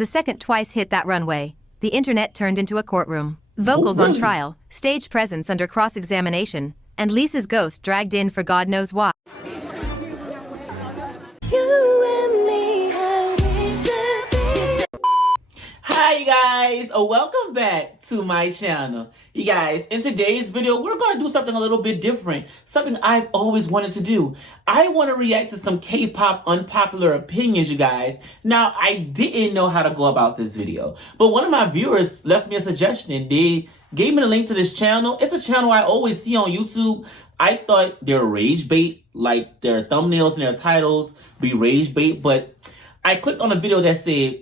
The second Twice hit that runway, the internet turned into a courtroom. Vocals on trial, stage presence under cross-examination, and Lisa's ghost dragged in for God knows why. Hi you guys, welcome back to my channel. You guys, in today's video, we're going to do something a little bit different. Something I've always wanted to do. I want to react to some K-pop unpopular opinions, you guys. Now, I didn't know how to go about this video, but one of my viewers left me a suggestion. They gave me the link to this channel. It's a channel I always see on YouTube. I thought they're rage bait, like their thumbnails and their titles be rage bait, but I clicked on a video that said,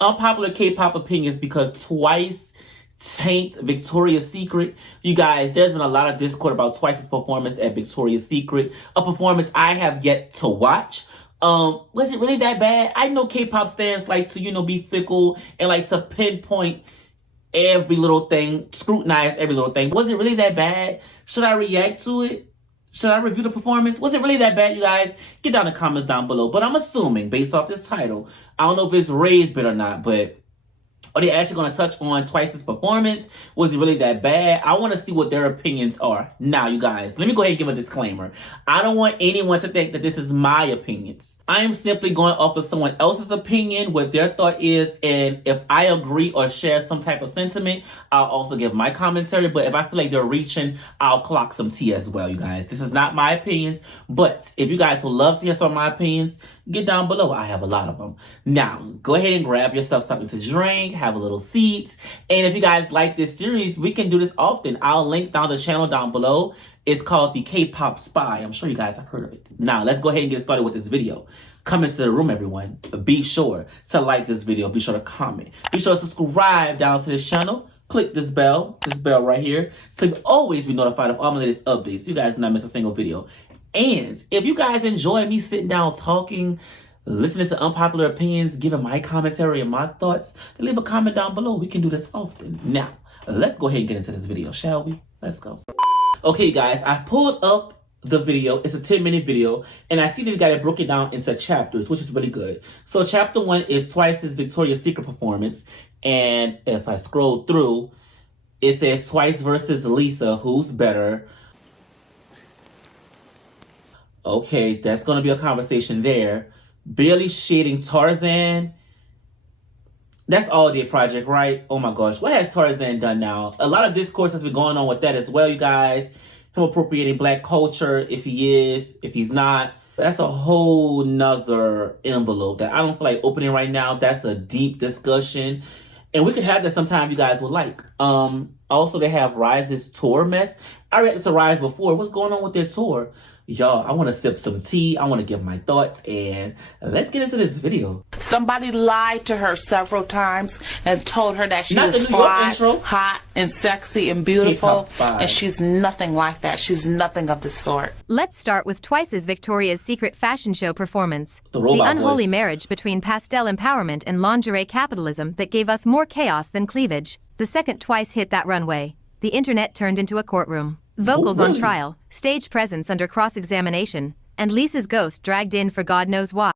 unpopular K-pop opinions because Twice tanked Victoria's Secret. You guys, there's been a lot of discord about Twice's performance at Victoria's Secret, a performance I have yet to watch. Was it really that bad? I know K-pop stans like to, be fickle and like to pinpoint every little thing, scrutinize every little thing. Was it really that bad? Should I react to it? Should I review the performance? Was it really that bad, you guys? Get down in the comments down below. But I'm assuming, based off this title, I don't know if it's rage bit or not, but are they actually going to touch on Twice's performance? Was it really that bad? I want to see what their opinions are. Now, you guys, let me go ahead and give a disclaimer. I don't want anyone to think that this is my opinions. I am simply going off of someone else's opinion, what their thought is, and if I agree or share some type of sentiment, I'll also give my commentary. But if I feel like they're reaching, I'll clock some tea as well, you guys. This is not my opinions, but if you guys would love to hear some of my opinions, get down below. I have a lot of them. Now, go ahead and grab yourself something to drink, have a little seat. And if you guys like this series, we can do this often. I'll link down the channel down below. It's called the K-Pop Spy. I'm sure you guys have heard of it. Now, let's go ahead and get started with this video. Come into the room, everyone. Be sure to like this video. Be sure to comment. Be sure to subscribe down to this channel. Click this bell right here, so you always be notified of all my latest updates. You guys not miss a single video. And if you guys enjoy me sitting down talking, listening to unpopular opinions, giving my commentary and my thoughts, leave a comment down below. We can do this often. Now, let's go ahead and get into this video, shall we? Let's go. Okay, guys, I pulled up the video. It's a 10-minute video, and I see that we got it broken down into chapters, which is really good. So chapter 1 is Twice's Victoria's Secret performance, and if I scroll through, it says Twice versus Lisa, who's better? Okay, that's going to be a conversation there. Barely shading Tarzan. That's all day project, right? Oh my gosh, what has Tarzan done now? A lot of discourse has been going on with that as well, you guys. Him appropriating black culture, if he is, if he's not. That's a whole nother envelope that I don't feel like opening right now. That's a deep discussion. And we could have that sometime you guys would like. Also, they have Rise's tour mess. I read to Rise before. What's going on with their tour? Y'all, I want to sip some tea. I want to give my thoughts, and let's get into this video. Somebody lied to her several times and told her that she was fly, hot, and sexy, and beautiful, and she's nothing like that. She's nothing of the sort. Let's start with Twice's Victoria's Secret fashion show performance. The unholy marriage between pastel empowerment and lingerie capitalism that gave us more chaos than cleavage. The second Twice hit that runway, the internet turned into a courtroom. Vocals on trial, stage presence under cross-examination, and Lisa's ghost dragged in for God knows why.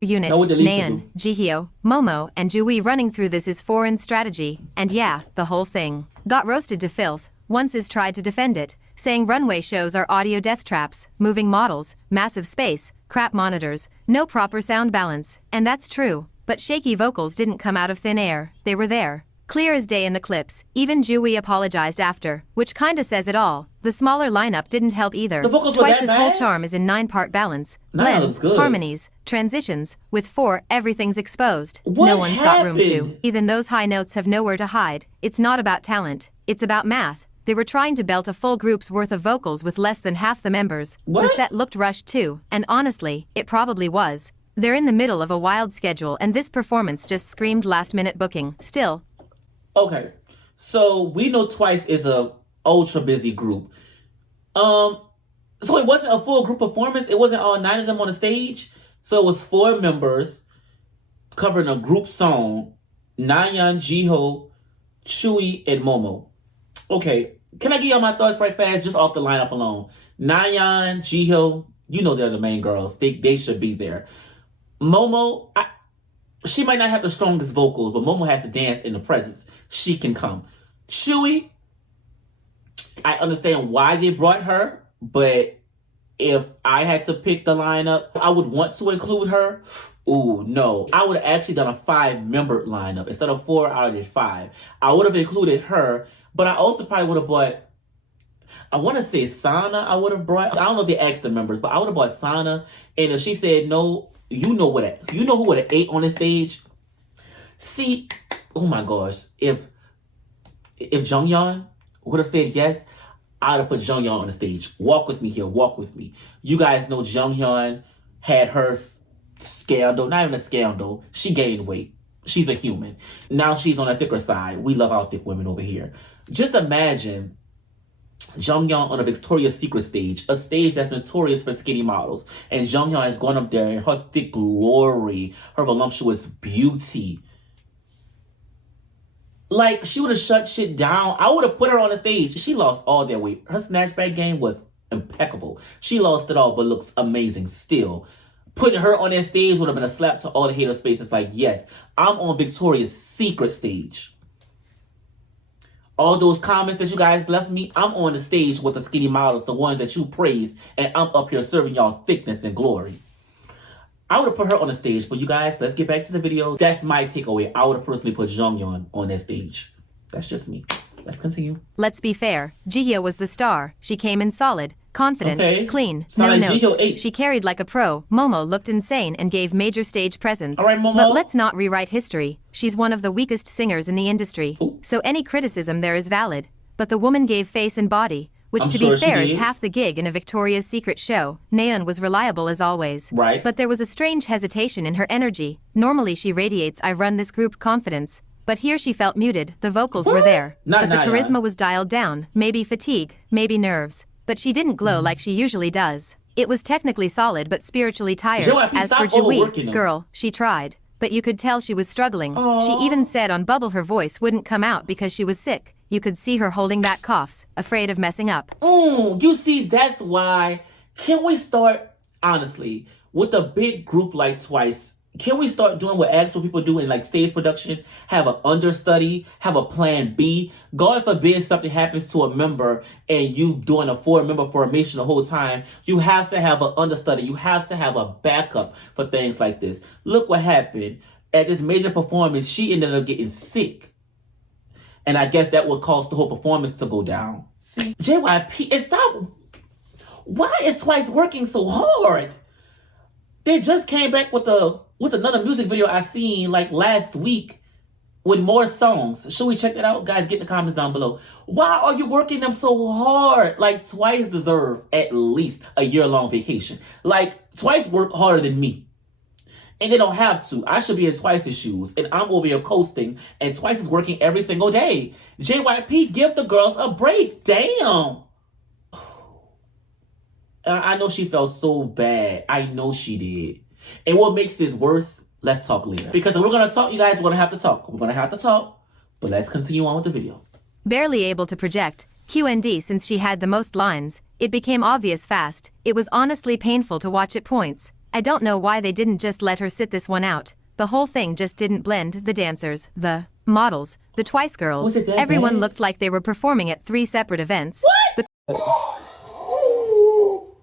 Unit, Nayeon, Jihyo, Momo, and Jui running through this is foreign strategy, and yeah, the whole thing got roasted to filth. Once is tried to defend it, saying runway shows are audio death traps, moving models, massive space, crap monitors, no proper sound balance, and that's true, but shaky vocals didn't come out of thin air, they were there. Clear as day in the clips, even Jui apologized after, which kinda says it all. The smaller lineup didn't help either. Twice's whole charm is in 9-part balance, blends, harmonies, transitions, with 4, everything's exposed. No one's got room to. Even those high notes have nowhere to hide. It's not about talent, it's about math. They were trying to belt a full group's worth of vocals with less than half the members. The set looked rushed too, and honestly, it probably was. They're in the middle of a wild schedule and this performance just screamed last-minute booking. Still. Okay, so we know Twice is a ultra busy group. So it wasn't a full group performance. It wasn't all 9 of them on the stage. So it was 4 members covering a group song. Nayeon, Jihyo, Chui, and Momo. Okay, can I give y'all my thoughts right fast, just off the lineup alone? Nayeon, Jihyo, you know they're the main girls. They should be there. Momo, She might not have the strongest vocals, but Momo has to dance in the presence. She can come. Chewy, I understand why they brought her, but if I had to pick the lineup, I would want to include her. Ooh, no. I would have actually done a 5-member lineup. Instead of 4, I did 5. I would have included her, but I also probably would have brought, I want to say Sana I would have brought. I don't know if they asked the members, but I would have brought Sana. And if she said no, you know who would have ate on the stage? See, oh my gosh. If Jonghyun would have said yes, I would have put Jonghyun on the stage. Walk with me here, walk with me. You guys know Jonghyun had her scandal, not even a scandal. She gained weight. She's a human. Now she's on the thicker side. We love our thick women over here. Just imagine Jonghyun on a Victoria's Secret stage, a stage that's notorious for skinny models. And Jonghyun is going up there in her thick glory, her voluptuous beauty. Like, she would have shut shit down. I would have put her on the stage. She lost all that weight. Her snatchback game was impeccable. She lost it all, but looks amazing still. Putting her on that stage would have been a slap to all the haters' faces. Like, yes, I'm on Victoria's Secret stage. All those comments that you guys left me, I'm on the stage with the skinny models, the ones that you praise, and I'm up here serving y'all thickness and glory. I would have put her on the stage, but you guys, let's get back to the video. That's my takeaway. I would have personally put Jonghyun on that stage. That's just me. Let's continue. Let's be fair. Jihyo was the star. She came in solid, confident, clean, Sound no like notes. Jihyo ate. She carried like a pro. Momo looked insane and gave major stage presence. All right, Momo. But let's not rewrite history. She's one of the weakest singers in the industry. Ooh. So any criticism there is valid. But the woman gave face and body, which I'm to sure be she fair is did. half the gig in a Victoria's Secret show. Nayeon was reliable as always. Right. But there was a strange hesitation in her energy. Normally she radiates I run this group confidence. But here she felt muted. The vocals were there. But the charisma was dialed down. Maybe fatigue, maybe nerves. But she didn't glow like she usually does. It was technically solid but spiritually tired. As for Jui, girl, she tried. But you could tell she was struggling. She even said on Bubble her voice wouldn't come out because she was sick. You could see her holding back coughs, afraid of messing up. You see, that's why. Can we start, honestly, with a big group like Twice? Can we start doing what actual people do in like stage production? Have an understudy, have a plan B. God forbid something happens to a member and you doing a 4-member formation the whole time. You have to have an understudy. You have to have a backup for things like this. Look what happened. At this major performance, she ended up getting sick. And I guess that would cause the whole performance to go down. See? JYP, and stop. Why is Twice working so hard? They just came back with another music video I seen like last week with more songs. Should we check that out? Guys, get in the comments down below. Why are you working them so hard? Like, Twice deserve at least a year-long vacation. Like, Twice work harder than me. And they don't have to. I should be in Twice's shoes. And I'm over here coasting. And Twice is working every single day. JYP, give the girls a break. Damn. I know she felt so bad. I know she did. And what makes this worse, let's talk later. Because if we're going to talk, you guys, we're going to have to talk. We're going to have to talk. But let's continue on with the video. Barely able to project QND since she had the most lines, it became obvious fast. It was honestly painful to watch at points. I don't know why they didn't just let her sit this one out. The whole thing just didn't blend. The dancers, the models, the Twice girls, everyone looked like they were performing at 3 separate events. What?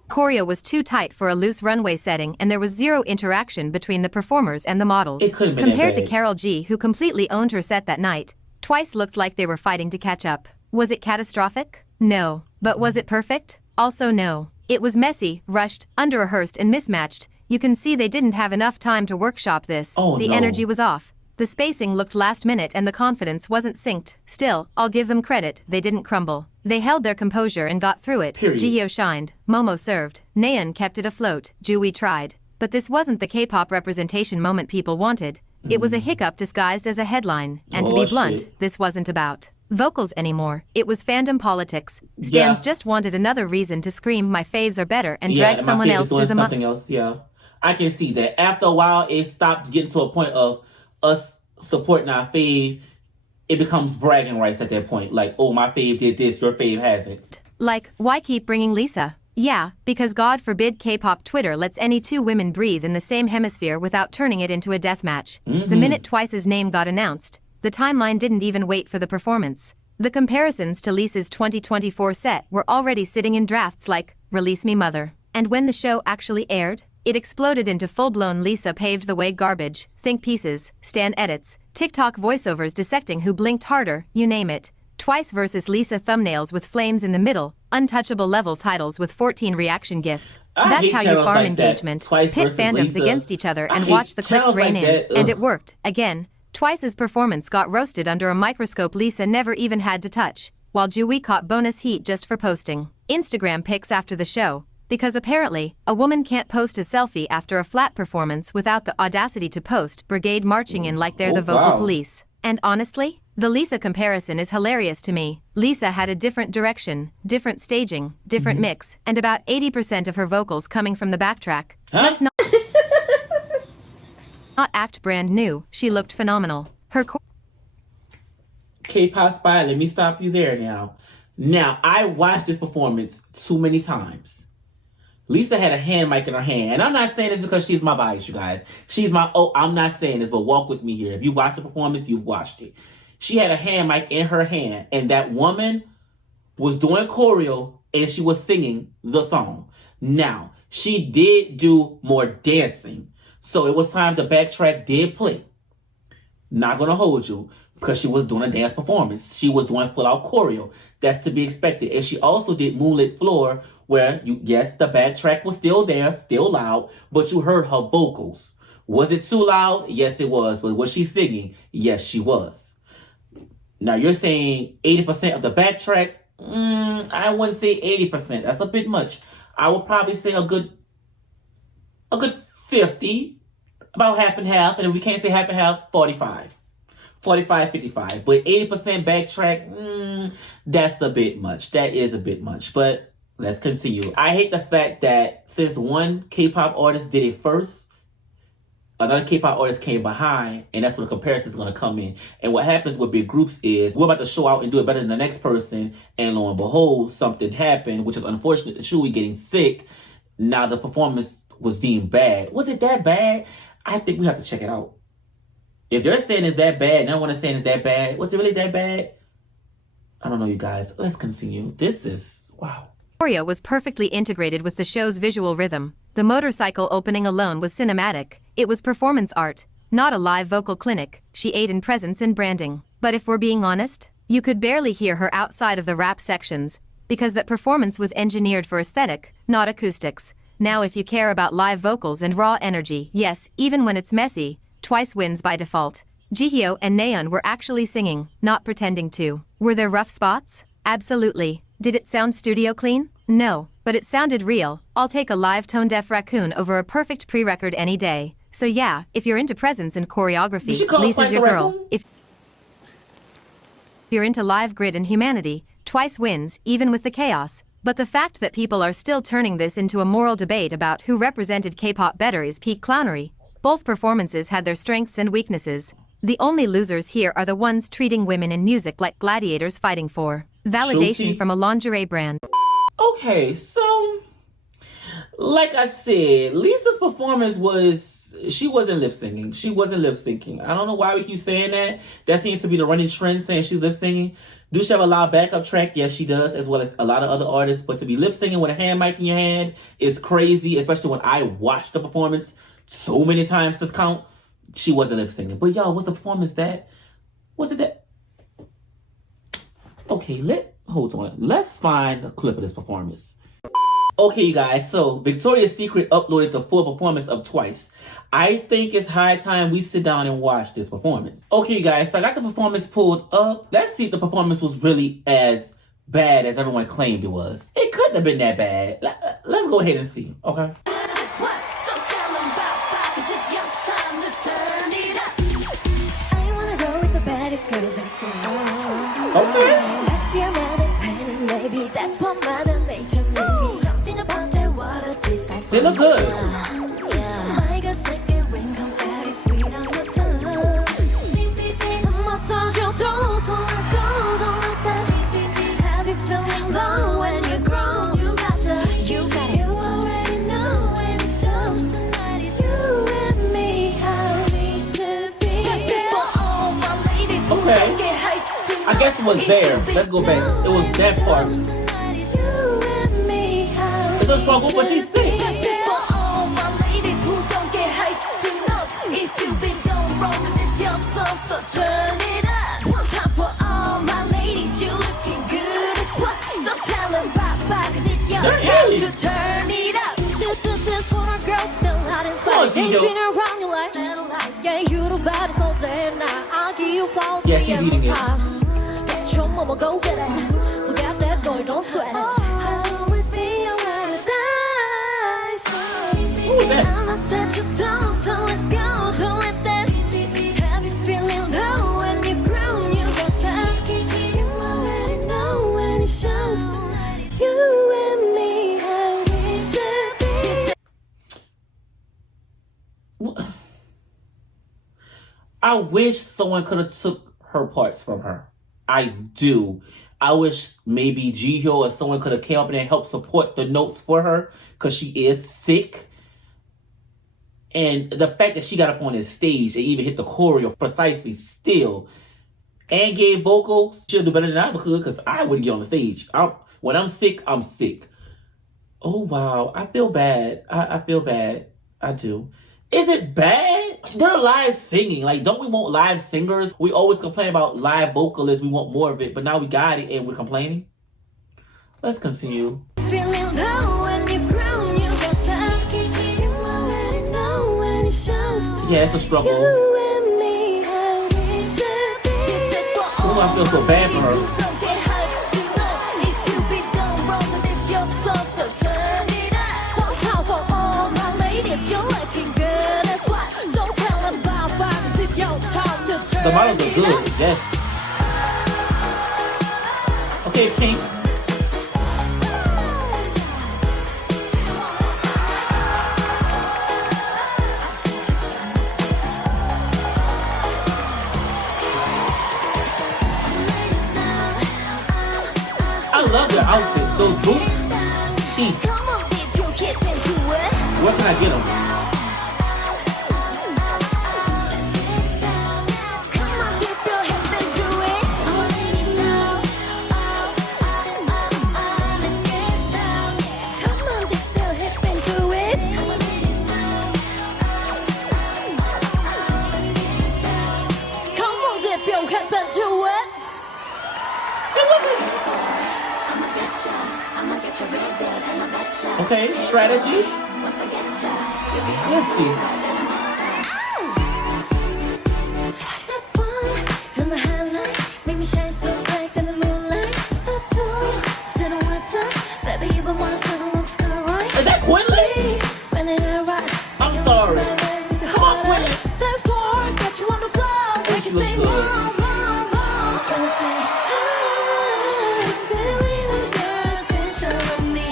Choreo was too tight for a loose runway setting and there was zero interaction between the performers and the models. It couldn't be Compared that to bad. Carol G, who completely owned her set that night, Twice looked like they were fighting to catch up. Was it catastrophic? No. But was it perfect? Also no. It was messy, rushed, under-rehearsed and mismatched. You can see they didn't have enough time to workshop this. The energy was off. The spacing looked last minute and the confidence wasn't synced. Still, I'll give them credit, they didn't crumble. They held their composure and got through it. Jihyo shined, Momo served, Nayeon kept it afloat, Jui tried. But this wasn't the K-pop representation moment people wanted. It was a hiccup disguised as a headline. And to be blunt, this wasn't about vocals anymore. It was fandom politics. Stans just wanted another reason to scream my faves are better and drag someone else through the something else, I can see that. After a while, it stopped getting to a point of us supporting our fave. It becomes bragging rights at that point. Like, oh, my fave did this, your fave hasn't. Like, why keep bringing Lisa? Yeah, because God forbid K-pop Twitter lets any two women breathe in the same hemisphere without turning it into a deathmatch. The minute Twice's name got announced, the timeline didn't even wait for the performance. The comparisons to Lisa's 2024 set were already sitting in drafts like, "Release Me Mother." And when the show actually aired, it exploded into full-blown Lisa paved the way garbage, think pieces, stan edits, TikTok voiceovers dissecting who blinked harder, you name it. Twice versus Lisa thumbnails with flames in the middle, untouchable level titles with 14 reaction gifs. That's how you farm like engagement, pit fandoms Lisa against each other and watch the clicks rain in. And it worked, again. Twice's performance got roasted under a microscope Lisa never even had to touch, while Jui caught bonus heat just for posting Instagram pics after the show, because apparently, a woman can't post a selfie after a flat performance without the audacity to post Brigade marching in like they're the vocal police. And honestly, the Lisa comparison is hilarious to me. Lisa had a different direction, different staging, different mix, and about 80% of her vocals coming from the backtrack. Let's not act brand new. She looked phenomenal. Her K-pop spy, let me stop you there now. Now, I watched this performance too many times. Lisa had a hand mic in her hand. And I'm not saying this because she's my bias, you guys. I'm not saying this, but walk with me here. If you watched the performance, you've watched it. She had a hand mic in her hand, and that woman was doing choreo, and she was singing the song. Now, she did do more dancing. So it was time the backtrack did play. Not gonna hold you, because she was doing a dance performance. She was doing full-out choreo. That's to be expected. And she also did Moonlit Floor, where, yes, the backtrack was still there, still loud, but you heard her vocals. Was it too loud? Yes, it was. But was she singing? Yes, she was. Now, you're saying 80% of the backtrack? I wouldn't say 80%. That's a bit much. I would probably say a good 50, about half and half. And if we can't say half and half, 45. 45, 55. But 80% backtrack, that's a bit much. That is a bit much. But let's continue. I hate the fact that since one K-pop artist did it first, another K-pop artist came behind, and that's where the comparison is going to come in. And what happens with big groups is we're about to show out and do it better than the next person, and lo and behold, something happened, which is unfortunate. The Chewy getting sick. Now the performance was deemed bad. Was it that bad? I think we have to check it out. If they're saying it's that bad, and everyone is saying it's that bad, was it really that bad? I don't know, you guys. Let's continue. This is, wow. choreo was perfectly integrated with the show's visual rhythm. The motorcycle opening alone was cinematic. It was performance art, not a live vocal clinic. She ate in presence and branding. But if we're being honest, you could barely hear her outside of the rap sections, because that performance was engineered for aesthetic, not acoustics. Now if you care about live vocals and raw energy, yes, even when it's messy, Twice wins by default. Jihyo and Nayeon were actually singing, not pretending to. Were there rough spots? Absolutely. Did it sound studio clean? No, but it sounded real. I'll take a live tone-deaf raccoon over a perfect pre-record any day. So yeah, if you're into presence and choreography, Lisa's your girl. If you're into live grit and humanity, Twice wins, even with the chaos. But the fact that people are still turning this into a moral debate about who represented K-pop better is peak clownery. Both performances had their strengths and weaknesses. The only losers here are the ones treating women in music like gladiators fighting for validation from a lingerie brand. Okay, so, like I said, Lisa's performance she wasn't lip singing. She wasn't lip syncing. I don't know why we keep saying that. That seems to be the running trend, saying she's lip singing. Do she have a loud backup track? Yes, she does, as well as a lot of other artists. But to be lip singing with a hand mic in your hand is crazy, especially when I watched the performance so many times to count. She wasn't lip singing. But y'all, was the performance that? Was it that? Okay, hold on. Let's find a clip of this performance. Okay, you guys, so Victoria's Secret uploaded the full performance of Twice. I think it's high time we sit down and watch this performance. Okay, you guys, so I got the performance pulled up. Let's see if the performance was really as bad as everyone claimed it was. It couldn't have been that bad. Let's go ahead and see, okay? They look good. Okay. I guess it was there. Let's go back. It was that part. It's a struggle, but she's sick. So turn it up. One time for all my ladies, you looking good as what? So tell them bye-bye, cause it's your time to turn it up. This for our girls, feel hot inside. They spin around you like satellite. Yeah, you do bodies all day now. I'll give you fall yeah, she's eating it. Get your mama, go get it. Forget that boy, don't sweat it. I'll always be your paradise. Who is that? I'ma set you down, so let's go. Don't let that feeling low when you grown, you got that. You already know when it shows. You and me, how we should be. I wish someone could have took her parts from her. I do. I wish maybe Jihyo or someone could have came up and helped support the notes for her, because she is sick. And the fact that she got up on this stage and even hit the choreo precisely still and gave vocals, she'll do better than I could, because I wouldn't get on the stage. When I'm sick, I'm sick. Oh, wow. I feel bad. I feel bad. I do. Is it bad? They're live singing. Like, don't we want live singers? We always complain about live vocalists. We want more of it. But now we got it and we're complaining. Let's continue. Feeling low when you grown, you got that. You already know when it shows. Yeah, it's a struggle. You and me, how we should be. Ooh, I feel so bad for her. Don't get hyped, you know. If you be done wrong, then it's your song, so turn it up. One time for all my ladies, you're looking good as what? So tell them bye-bye, cause it's your time to turn it up. The models are good, yes. Okay, Pink. I love their outfits. Those boots. See. Come on, dip your hip into it. Where can I get them? Come on, dip your hip into it. Let's get down. Come on, dip your hip into it. Come on, dip your hip into it. Okay, strategy. Let's see. Step one, turn the highlight, make me shine so bright in the moonlight. Step two, sit and water, baby, you been wanna show the looks good, right? Is that Quinley? When it right, I'm sorry. Come on, Quinley. step four, get you on the floor, make you looks say good. more. Gonna say, feeling your attention on me.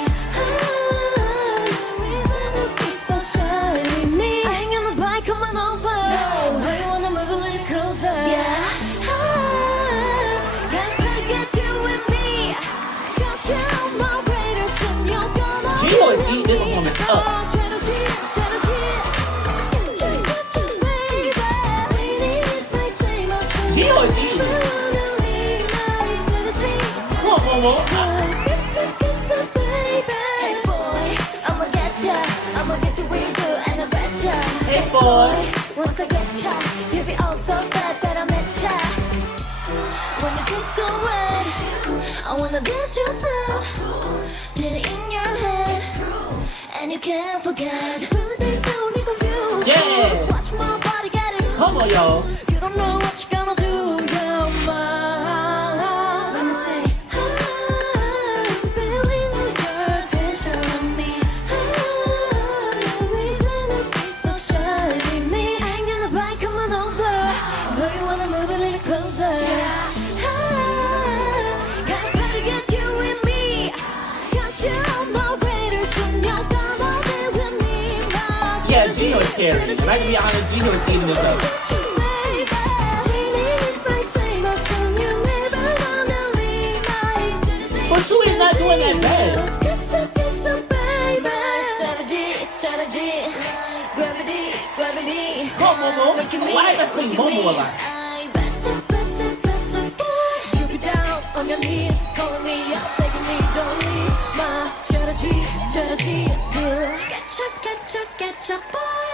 Reason to be so shy with me. I ain't gonna bite, come on over. No, I wanna move a little closer. Yeah. Gotta better get you with me. Got you no greater than you're gonna Gio is eating this woman up. Strategy. Get you, baby. Ladies, night time, I'll send Gio is eating. Come on, Momo. Get you, baby. Hey boy, I'ma get you real good and I betcha. Hey, boy. Once I get ya, you'll be all so bad that I met ya. When you take so red, I wanna dance you sad. Get it in your head, and you can't forget. Everything's only confused. Yeah. Watch my body get it. Come on, y'all. You don't know what you're gonna do, you're mine. When I say, feeling your attention on me. No reason to be so shy with me. I ain't gonna bite, come on over. Know you wanna move a little closer. Gotta better get you with me. Got you no greater, so you're gonna be with me. Yeah, Gio is carrying. And I can be honest, Gio is eating this up. But you is not doing that bad. Strategy. Gravity. Come on, Momo. Why is that thing Momo a lot? I betcha. strategy. Get your boy.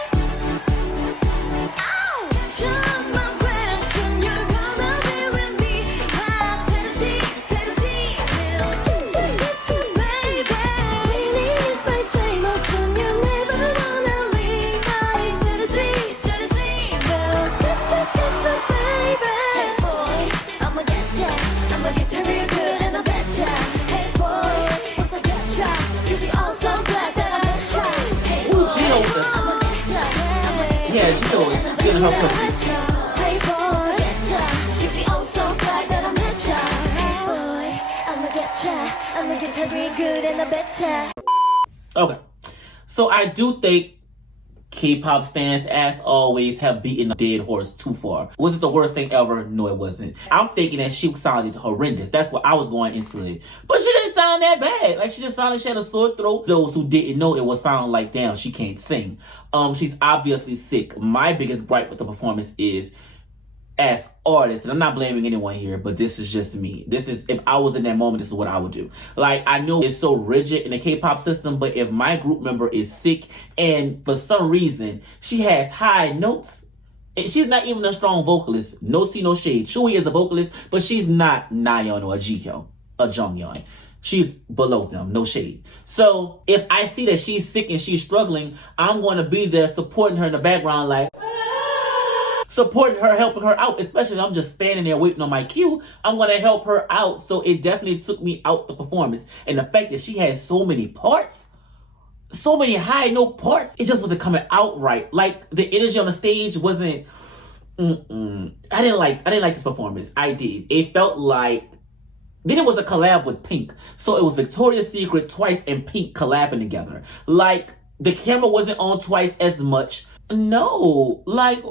Ow! Turn my breast and you're gonna be with me. My strategy. Get your baby. Please my time, or soon you never wanna leave. My strategy. Get your baby. Hey boy, I'ma get ya real good and I bet ya. Hey boy, once I get ya, you'll be all so glad that I met ya. Hey boy, I'ma get ya. Yeah, she told her. Getting her pussy. Hey boy, you'll be all so glad that I met ya. Hey boy, I'ma get ya real good and I bet ya. Okay, so I do think K-pop fans, as always, have beaten a dead horse too far. Was it the worst thing ever? No, it wasn't. I'm thinking that she sounded horrendous. That's what I was going into it. But she didn't sound that bad. Like, she just sounded like she had a sore throat. Those who didn't know, it was sounding like, damn, she can't sing. She's obviously sick. My biggest gripe with the performance is, as artists, and I'm not blaming anyone here, but this is just me. This is, if I was in that moment, this is what I would do. Like, I know it's so rigid in the K-pop system, but if my group member is sick and for some reason she has high notes, and she's not even a strong vocalist, no tea, no shade. Shui is a vocalist, but she's not Nayeon or a Jihyo, a Jonghyun. She's below them, no shade. So if I see that she's sick and she's struggling, I'm going to be there supporting her in the background, like, supporting her, helping her out, especially if I'm just standing there waiting on my cue. I'm going to help her out. So it definitely took me out the performance. And the fact that she had so many parts, so many high note parts, it just wasn't coming out right. Like, the energy on the stage wasn't, I didn't like this performance. I did. It felt like, then it was a collab with Pink. So it was Victoria's Secret, Twice, and Pink collabing together. Like, the camera wasn't on Twice as much. No, like,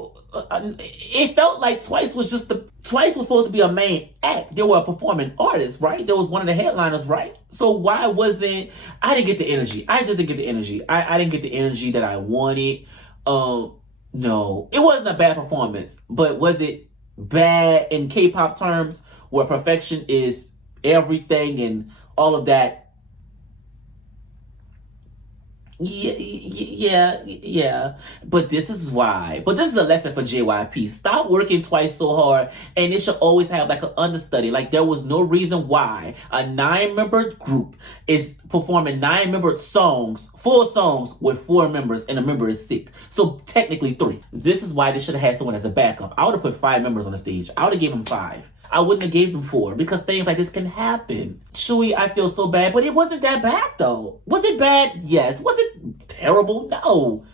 it felt like Twice was supposed to be a main act. They were a performing artist, right? There was one of the headliners, right? So why wasn't, I didn't get the energy. I just didn't get the energy. I didn't get the energy that I wanted. No, it wasn't a bad performance, but was it bad in K-pop terms where perfection is everything and all of that? Yeah. But this is why. But this is a lesson for JYP. Stop working Twice so hard, and it should always have like an understudy. Like, there was no reason why a 9-member group is performing 9-member songs, full songs with 4 members, and a member is sick. So technically 3. This is why they should have had someone as a backup. I would have put 5 members on the stage. I would have given them 5. I wouldn't have gave them 4 because things like this can happen. Shui, I feel so bad, but it wasn't that bad though. Was it bad? Yes. Was it terrible? No.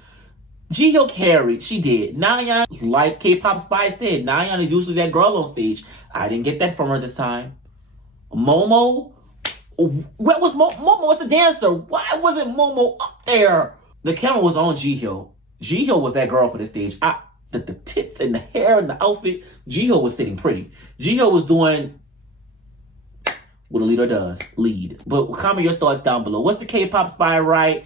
Jihyo carried. She did. Nayeon, like K-pop Spy said, Nayeon is usually that girl on stage. I didn't get that from her this time. Momo? Where was Momo? Momo was the dancer. Why wasn't Momo up there? The camera was on Jihyo. Jihyo was that girl for the stage. The tits and the hair and the outfit, Jihyo was sitting pretty. Jihyo was doing what a leader does, lead. But comment your thoughts down below. Was the K-pop Spy right?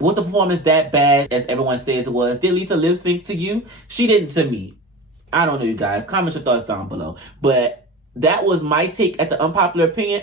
Was the performance that bad as everyone says it was? Did Lisa lip sync to you? She didn't to me. I don't know, you guys. Comment your thoughts down below. But that was my take at the unpopular opinion.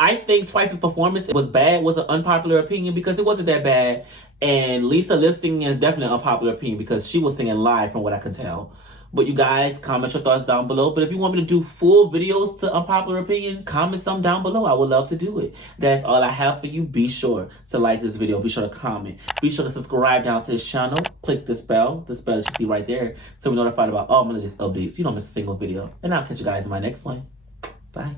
I think Twice's performance was bad, was an unpopular opinion because it wasn't that bad. And Lisa lip singing is definitely an unpopular opinion because she was singing live from what I can tell. But you guys, comment your thoughts down below. But if you want me to do full videos to unpopular opinions, comment some down below. I would love to do it. That's all I have for you. Be sure to like this video. Be sure to comment. Be sure to subscribe down to this channel. Click this bell that you see right there so we're notified about all my latest updates. So you don't miss a single video. And I'll catch you guys in my next one. Bye.